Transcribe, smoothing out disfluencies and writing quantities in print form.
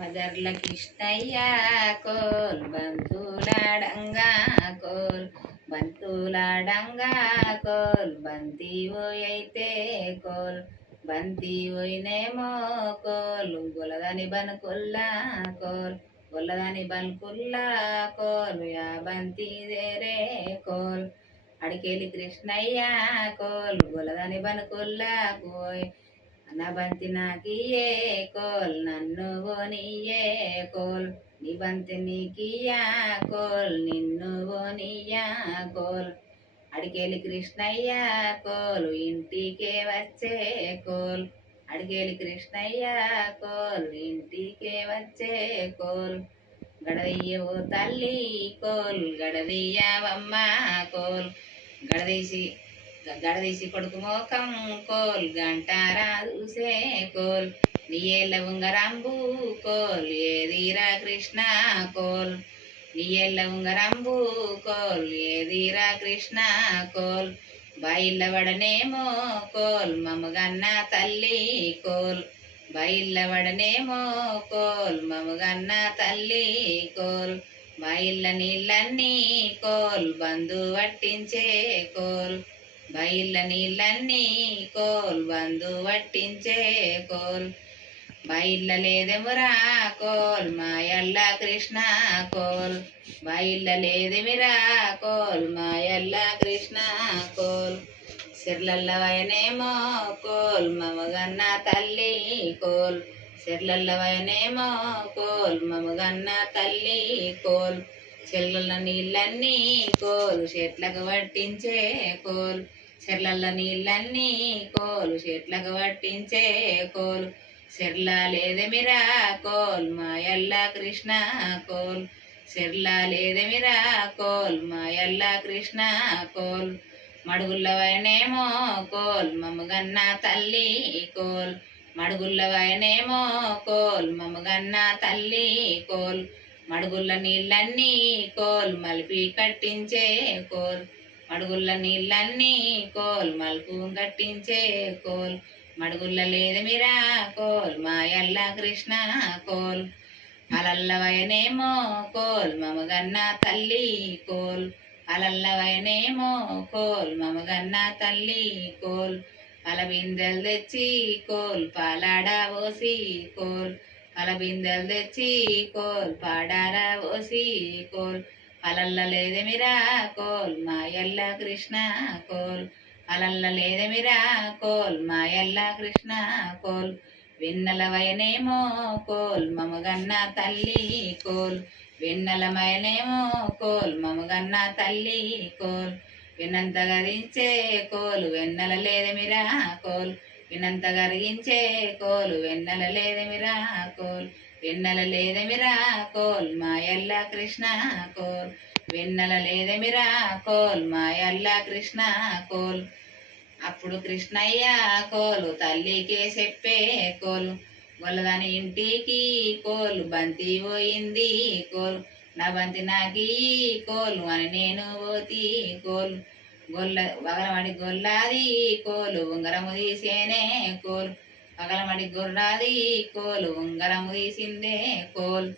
మదర్ల Krishnaiah coal బంతులాడంగా coal బంతులాడంగా coal బంతి ఓయైతే coal బంతి ఓయినేమో coal గొలదని బనుకుల్లా coal గొల్లదని బనుకుల్లా coal yeah బంతి దేరే కోల్ అడికెళ్ళి కృష్ణయ్య కోల్ గొలదని బనుకుల్లా కోయ్ నా బంతి నాకియే కోల్ నన్ను ఓనియే కోల్ నీ బంతి నీకియా కోల్ నిన్ను ఓనియా కోల్ అడికెళ్ళి కృష్ణయ్య కోలు ఇంటికే వచ్చే కోల్ అడికెళ్ళి కృష్ణయ్య కోల్ ఇంటికే వచ్చే కోల్ గడదయ్య ఓ తల్లి కోల్ గడదయ్యవమ్మ కోల్ గడదీసి కొడుకు మోకం కోల్ గంటారా చూసే కోల్ నీయేళ్ళ ఉంగరంబు కోల్ ఏదిరా కృష్ణ కోల్ నీయేళ్ళ ఉంగరంబు కోల్ ఏదిరా కృష్ణ కోల్ బాయిల్ల వడనేమో కోల్ మమగన్న తల్లి కోల్ బాయిల్ల వడనేమో కోల్ మమగన్న తల్లి కోల్ బాయిల్ల నీళ్ళన్నీ కోల్ బంధు పట్టించే కోల్ బయళ్ళ నీళ్ళన్నీ కోల్ బంధు పట్టించే కోల్ బయళ్ళ లేదెమురా కోల్ మాయల్ల కృష్ణ కోల్ బయళ్ళ లేదెమిరా కోల్ మాయల్ల కృష్ణ కోల్ సిర్లల్ల వయనేమో కోల్ మమగన్న తల్లి కోల్ సిర్లల్ల వయనేమో కోల్ మమగన్న తల్లి కోల్ చెర్లల్ల నీళ్ళన్నీ కోల్ చెట్లకు పట్టించే కోల్ చెర్లల్ల నీళ్ళన్నీ కోలు చెట్లకు పట్టించే కోల్ చెర్ల లేదెమిరా కోల్ మాయల్ల కృష్ణ కోల్ చెర్ల లేదెమిరా కోల్ మాయల్ల కృష్ణ కోల్ మడుగుల్లవైనేమో కోల్ మమగన్న తల్లి కోల్ మడుగుల్లవైనేమో కోల్ మమగన్న తల్లి కోల్ మడుగుల్ల నీళ్ళన్నీ కోల్ మలిపి కట్టించే కోల్ మడుగుల్ల నీళ్ళన్నీ కోల్ మలుపు కట్టించే కోల్ మడుగుల్ల లేదమిరా కోల్ మాయల్ల కృష్ణ కోల్ అలల్ల వయనేమో కోల్ మమగన్న తల్లి కోల్ అలల్ల వయనేమో కోల్ మమగన్న తల్లి కోల్ పలబిందెలు తెచ్చి కోల్ పాలాడా పోసి కోల్ పలబిందెలు తెచ్చి కోల్ పాడారా పోసి కోల్ అలల్ల లేదమిరా కోల్ మాయల్ల కృష్ణ కోల్ అలల్ల లేదమిరా కోల్ మాయల్ల కృష్ణ కోల్ వెన్నెల వయనేమో కోల్ మమగన్న తల్లి కోల్ వెన్నెల మయనేమో కోల్ మమగన్న తల్లి కోల్ వినంత గరించే కోలు వెన్నెల లేదమిరా కోల్ వినంత గరిగించే కోలు వెన్నెల లేదమిరా కోల్ వెన్నెల లేదమిరా కోల్ మాయల్ల కృష్ణ కోల్ వెన్నెల లేదమిరా కోల్ మాయల్ల కృష్ణ కోల్ అప్పుడు కృష్ణయ్య కోలు తల్లికే చెప్పే కోలు గొల్లదాని ఇంటికి కోలు బంతి పోయింది కోలు నా బంతి నాకి కోలు అని నేను పోతి కోలు పగలమడి గొల్లాది కోలు ఉంగరము తీసేనే కోలు పగలమడి గొర్రాది కోలు ఉంగరము తీసిందే కోల్